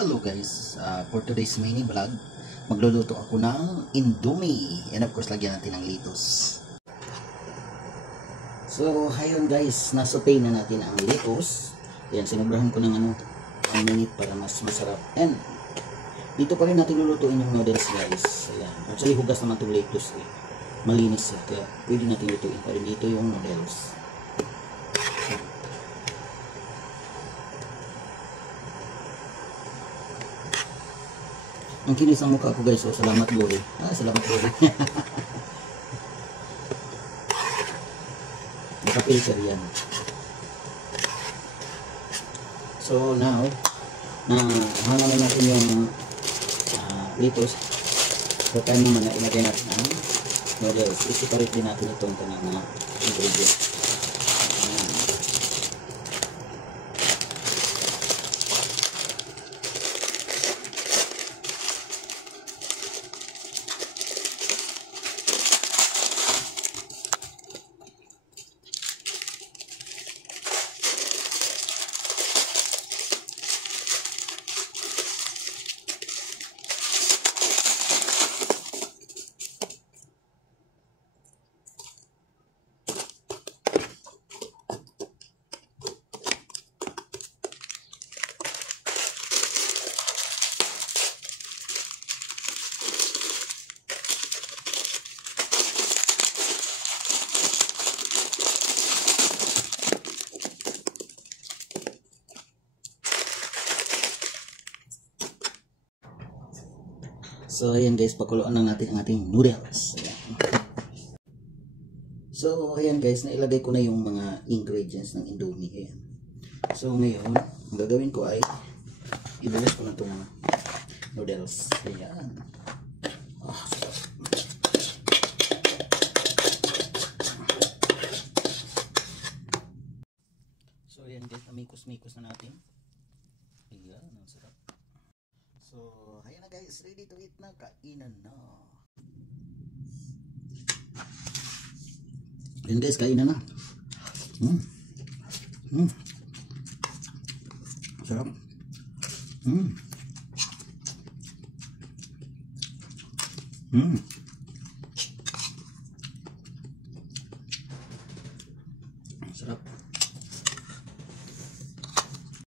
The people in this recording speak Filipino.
Hello guys, for today's mini vlog, magluluto ako ng Indomie. And of course, lagyan natin ng lettuce. So, ayun guys, nasaute na natin ang lettuce. Ayan, sinobrahan ko ng 1 minute para mas masarap. And, dito pa rin natin lulutuin yung noodles guys. Ayan, actually hugas naman itong lettuce eh. Malinis siya, kaya pwede natin lutuin pa rin dito yung noodles. Ang kinis ang mukha ko guys, so salamat Glory. Salamat Glory. Naka-filter yan. So now, hanga na natin yung lettuce. So tayo naman na ilagay natin ang noodles. I-separate din natin itong kanang ingredients. So ayan guys, pakuluan lang natin ang ating noodles. Ayan. So ayan guys, nailagay ko na yung mga ingredients ng Indomie. Ayan. So ngayon, ang gagawin ko ay ibulas ko na itong noodles. Ayan. So ayan guys, amikos-mikos na natin. Ayan, ang sarap. So, ayan na guys, ready to eat na, kainan na. Ayan guys, kainan na. Sarap.